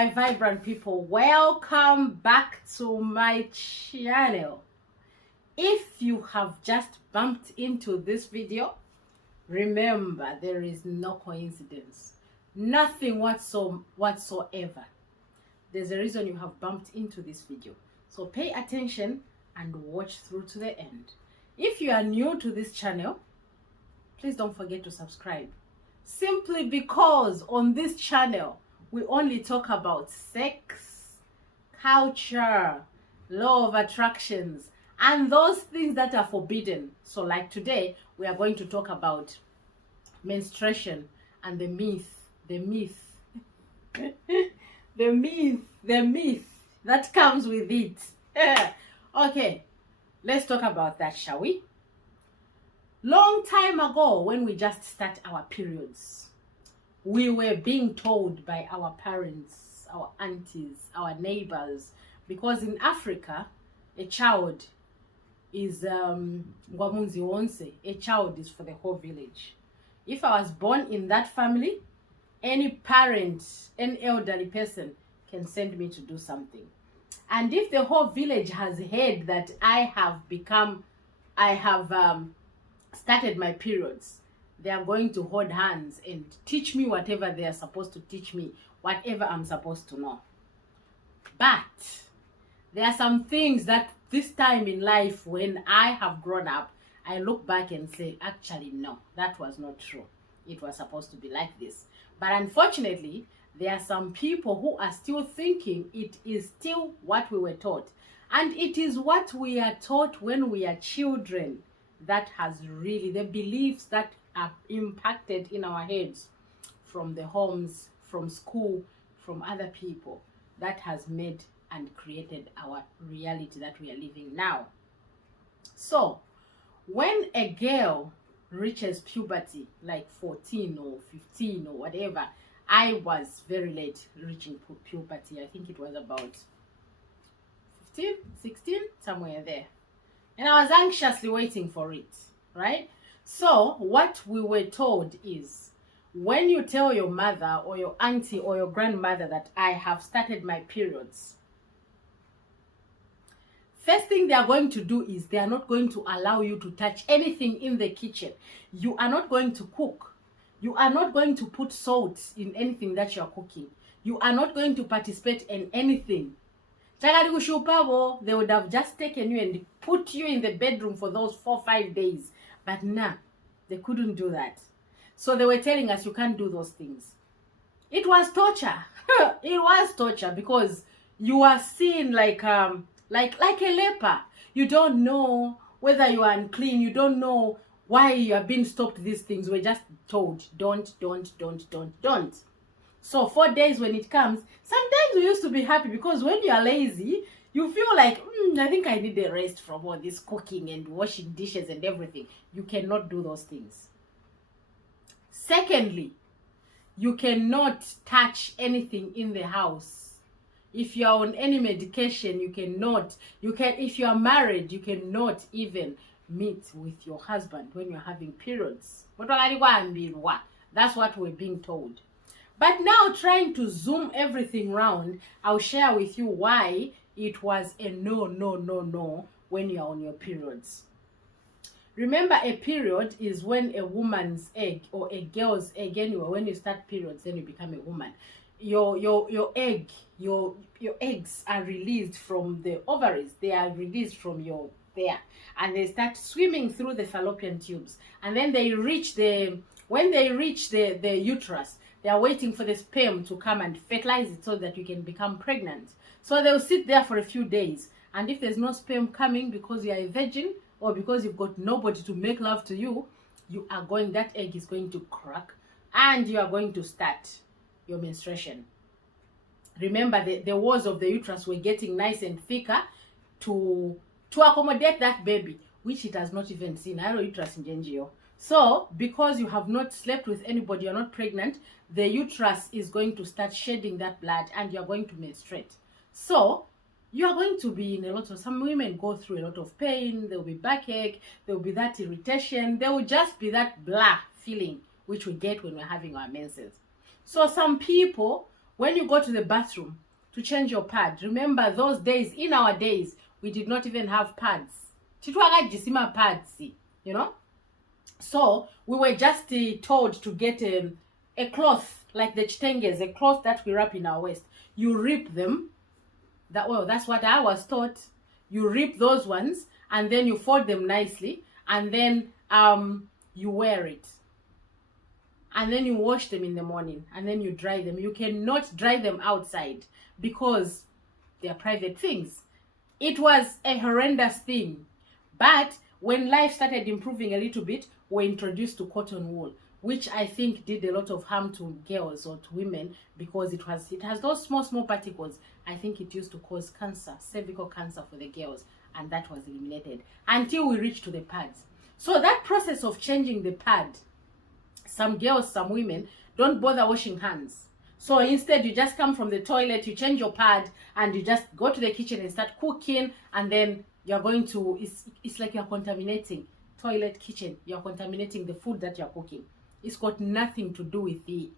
my vibrant people, welcome back to my channel. If you have just bumped into this video, remember there is no coincidence, nothing whatsoever. There's a reason you have bumped into this video, so pay attention and watch through to the end. If you are new to this channel, please don't forget to subscribe, simply because on this channel we only talk about sex, culture, law of attractions, and those things that are forbidden. So like today, we are going to talk about menstruation and the myth that comes with it. Okay, let's talk about that, shall we? Long time ago, when we just start our periods, we were being told by our parents, our aunties, our neighbors, because in Africa, a child is ngwamunzi wonse. A child is for the whole village. If I was born in that family, any parent, any elderly person can send me to do something. And if the whole village has heard that I have started my periods, they are going to hold hands and teach me whatever they are supposed to teach me, whatever I'm supposed to know. But there are some things that this time in life, when I have grown up, I look back and say, actually, no, that was not true. It was supposed to be like this. But unfortunately, there are some people who are still thinking it is still what we were taught. And it is what we are taught when we are children that has really, the beliefs that are impacted in our heads from the homes, from school, from other people, that has made and created our reality that we are living now. So when a girl reaches puberty, like 14 or 15 or whatever, I was very late reaching puberty. I think it was about 15, 16, somewhere there. And I was anxiously waiting for it, right? So what we were told is, when you tell your mother or your auntie or your grandmother that I have started my periods, first thing they are going to do is they are not going to allow you to touch anything in the kitchen. You are not going to cook. You are not going to put salt in anything that you are cooking. You are not going to participate in anything. They would have just taken you and put you in the bedroom for those 4-5 days. But nah, they couldn't do that. So they were telling us you can't do those things. It was torture. It was torture, because you are seen like a leper. You don't know whether you are unclean. You don't know why you are being stopped these things. We're just told, don't. So 4 days when it comes, sometimes we used to be happy, because when you are lazy, you feel like, I think I need a rest from all this cooking and washing dishes and everything. You cannot do those things. Secondly, you cannot touch anything in the house. If you are on any medication, you cannot. If you are married, you cannot even meet with your husband when you're having periods. That's what we're being told. But now, trying to zoom everything round, I'll share with you why it was a no when you're on your periods. Remember, a period is when a woman's egg, or a girl's egg anyway, when you start periods, then you become a woman. Your eggs are released from the ovaries. They are released from and they start swimming through the fallopian tubes, and then when they reach the uterus, they are waiting for the sperm to come and fertilize it so that you can become pregnant. So they'll sit there for a few days, and if there's no sperm coming because you are a virgin, or because you've got nobody to make love to you, that egg is going to crack, and you are going to start your menstruation. Remember, the walls of the uterus were getting nice and thicker to accommodate that baby, which it has not even seen. I know uterus in Genjio. So because you have not slept with anybody, you're not pregnant, the uterus is going to start shedding that blood, and you're going to menstruate. So you are going to be in a lot of, some women go through a lot of pain. There will be backache, there will be that irritation, there will just be that blah feeling which we get when we're having our menses. So some people, when you go to the bathroom to change your pad, remember those days, in our days, we did not even have pads. Chitwakajisima pads, you know. So we were just told to get a cloth like the chitenges, a cloth that we wrap in our waist. You rip them. That's what I was taught. You rip those ones and then you fold them nicely and then you wear it. And then you wash them in the morning and then you dry them. You cannot dry them outside because they are private things. It was a horrendous thing. But when life started improving a little bit, we were introduced to cotton wool, which I think did a lot of harm to girls or to women because it has those small particles. I think it used to cause cancer, cervical cancer for the girls, and that was eliminated until we reached to the pads. So that process of changing the pad, some girls, some women don't bother washing hands. So instead you just come from the toilet, you change your pad and you just go to the kitchen and start cooking, and then you're going to, it's like you're contaminating toilet, kitchen, you're contaminating the food that you're cooking. It's got nothing to do with the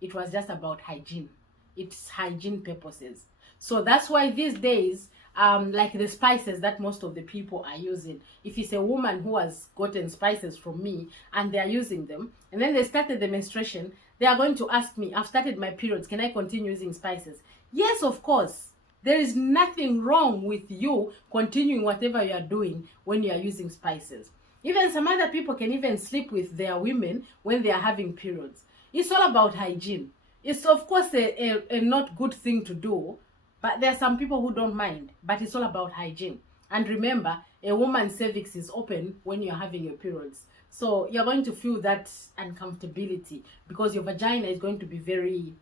it was just about hygiene. It's hygiene purposes. So that's why these days, like the spices that most of the people are using, if it's a woman who has gotten spices from me and they are using them and then they started the menstruation, they are going to ask me, I've started my periods, can I continue using spices? Yes, of course. There is nothing wrong with you continuing whatever you are doing when you are using spices. Even some other people can even sleep with their women when they are having periods. It's all about hygiene. It's of course a not good thing to do, but there are some people who don't mind. But it's all about hygiene. And remember, a woman's cervix is open when you're having your periods. So you're going to feel that uncomfortability because your vagina is going to be very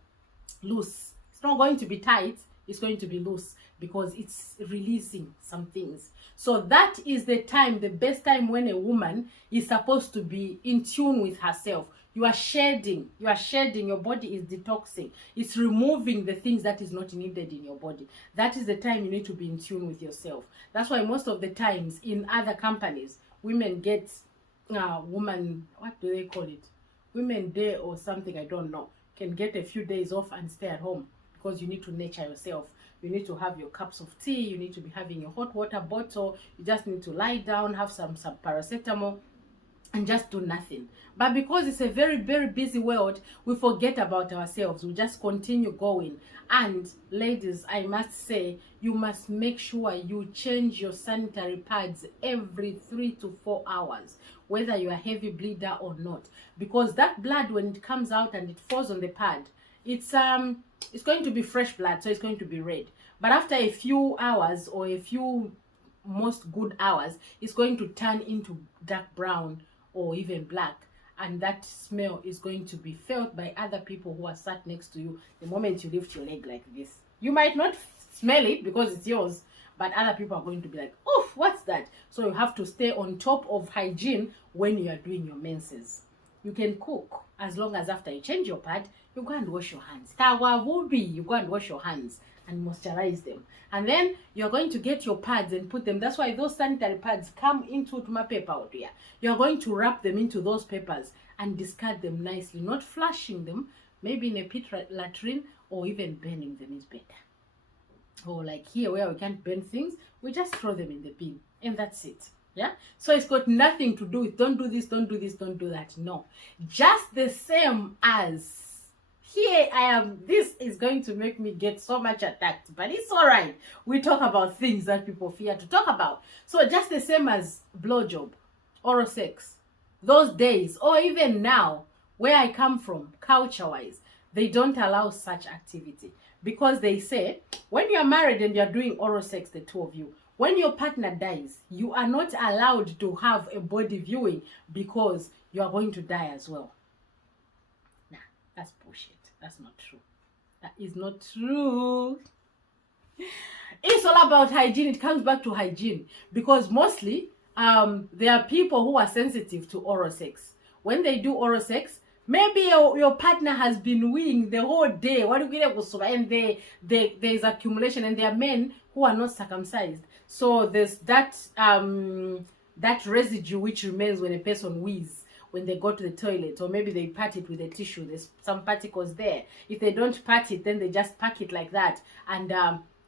loose. It's not going to be tight. It's going to be loose because it's releasing some things. So that is the time, the best time when a woman is supposed to be in tune with herself. You are shedding, your body is detoxing. It's removing the things that is not needed in your body. That is the time you need to be in tune with yourself. That's why most of the times in other companies, women get, what do they call it? Women Day or something, I don't know, can get a few days off and stay at home. Because you need to nurture yourself. You need to have your cups of tea. You need to be having your hot water bottle. You just need to lie down, have some paracetamol, and just do nothing. But because it's a very, very busy world, we forget about ourselves. We just continue going. And ladies, I must say, you must make sure you change your sanitary pads every 3 to 4 hours, whether you are heavy bleeder or not. Because that blood, when it comes out and it falls on the pad, it's going to be fresh blood, so it's going to be red. But after a few hours or a few most good hours, it's going to turn into dark brown or even black, and that smell is going to be felt by other people who are sat next to you the moment you lift your leg like this. You might not smell it because it's yours, but other people are going to be like, oh, what's that? So you have to stay on top of hygiene when you are doing your menses. You can cook as long as after you change your pad, you go and wash your hands. You go and wash your hands and moisturize them. And then you're going to get your pads and put them. That's why those sanitary pads come into my paper out here. You're going to wrap them into those papers and discard them nicely, not flashing them, maybe in a pit latrine, or even burning them is better. Or like here where we can't burn things, we just throw them in the bin and that's it. Yeah, so it's got nothing to do with don't do this, don't do this, don't do that. No, just the same as here I am. This is going to make me get so much attacked, but it's all right. We talk about things that people fear to talk about. So just the same as blowjob, oral sex, those days, or even now, where I come from, culture-wise, they don't allow such activity because they say when you're married and you're doing oral sex, the two of you, when your partner dies, you are not allowed to have a body viewing because you are going to die as well. Nah, that's bullshit. That's not true. That is not true. It's all about hygiene. It comes back to hygiene because mostly there are people who are sensitive to oral sex. When they do oral sex, maybe your partner has been weeing the whole day. And there's accumulation, and there are men who are not circumcised. So there's that that residue which remains when a person wees. when they go to the toilet, or maybe they pat it with a tissue. There's some particles there. If they don't pat it, then they just pack it like that. And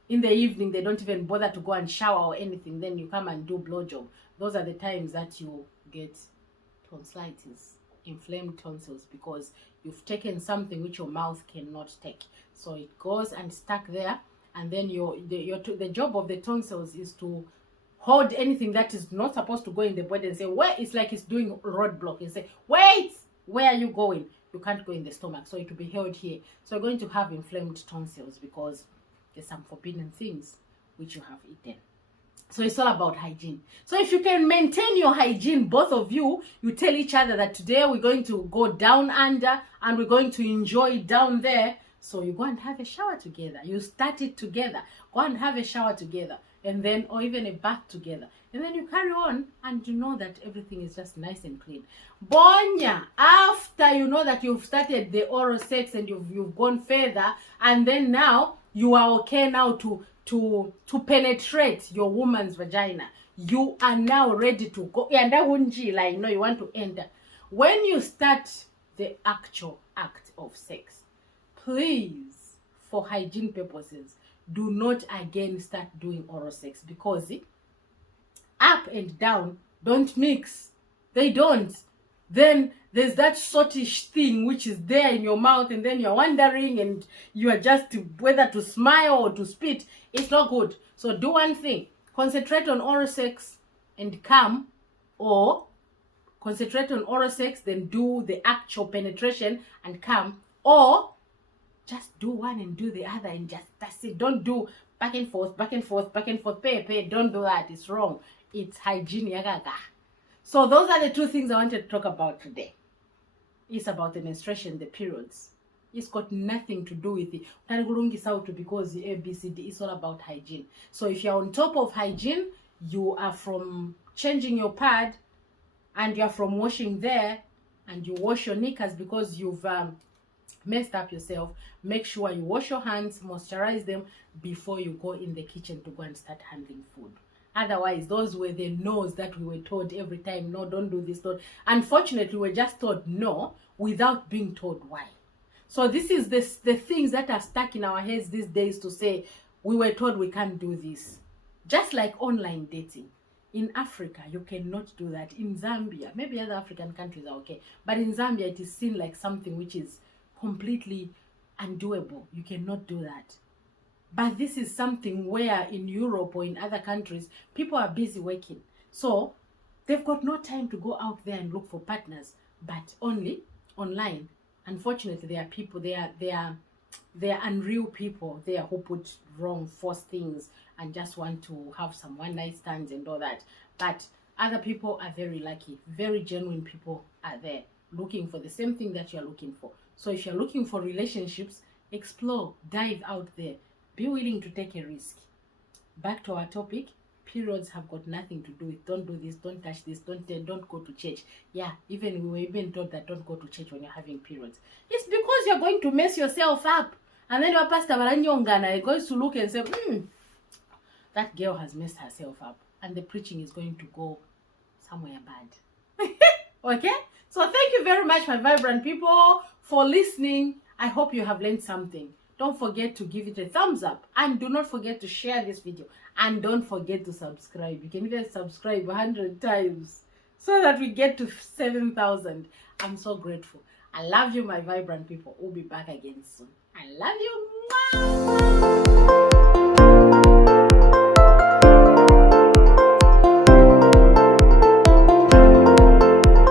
in the evening, they don't even bother to go and shower or anything. Then you come and do blowjob. Those are the times that you get tonsillitis, inflamed tonsils, because you've taken something which your mouth cannot take. So it goes and stuck there, and then the job of the tonsils is to hold anything that is not supposed to go in the body and say, where? It's like it's doing roadblock and say, wait, where are you going? You can't go in the stomach, so it will be held here. So you're going to have inflamed tonsils because there's some forbidden things which you have eaten. So it's all about hygiene. So if you can maintain your hygiene, both of you, you tell each other that today we're going to go down under and we're going to enjoy down there. So you go and have a shower together. You start it together. Go and have a shower together. And then, or even a bath together. And then you carry on and you know that everything is just nice and clean. Bonya, after you know that you've started the oral sex and you've gone further, and then now you are okay now to penetrate your woman's vagina. You are now ready to go. And that wouldn't like, you want to enter. When you start the actual act of sex, please, for hygiene purposes, do not again start doing oral sex, because up and down don't mix. They don't. Then there's that saltish thing which is there in your mouth, and then you're wondering and you are just whether to smile or to spit. It's not good. So do one thing. Concentrate on oral sex and come, or concentrate on oral sex, then do the actual penetration and come, or just do one and do the other and just, that's it. Don't do back and forth, back and forth, back and forth, pay. Don't do that. It's wrong. It's hygiene. So those are the two things I wanted to talk about today. It's about the menstruation, the periods. It's got nothing to do with it. Because the ABCD is all about hygiene. So if you're on top of hygiene, you are from changing your pad, and you're from washing there, and you wash your knickers because you've messed up yourself. Make sure you wash your hands, moisturize them before you go in the kitchen to go and start handling food. Otherwise, those were the no's that we were told every time. No, don't do this. Don't. Unfortunately, we were just told no without being told why. So this is the things that are stuck in our heads these days to say, we were told we can't do this. Just like online dating. In Africa, you cannot do that. In Zambia, maybe other African countries are okay, but in Zambia, it is seen like something which is completely undoable. You cannot do that. But this is something where in Europe or in other countries, people are busy working. So they've got no time to go out there and look for partners, but only online. Unfortunately, there are people, they are unreal people there who put wrong, false things and just want to have some one night stands and all that. But other people are very lucky. Very genuine people are there looking for the same thing that you're looking for. So if you're looking for relationships, explore, dive out there. Be willing to take a risk. Back to our topic, periods have got nothing to do with don't do this, don't touch this, don't go to church. Yeah, even we were even told that don't go to church when you're having periods. It's because you're going to mess yourself up. And then your pastor is going to look and say, that girl has messed herself up. And the preaching is going to go somewhere bad. Okay? So thank you very much, my vibrant people, for listening. I hope you have learned something. Don't forget to give it a thumbs up, and do not forget to share this video, and don't forget to subscribe. You can even subscribe 100 times so that we get to 7,000. I'm so grateful. I love you, my vibrant people. We'll be back again soon. I love you. Mwah!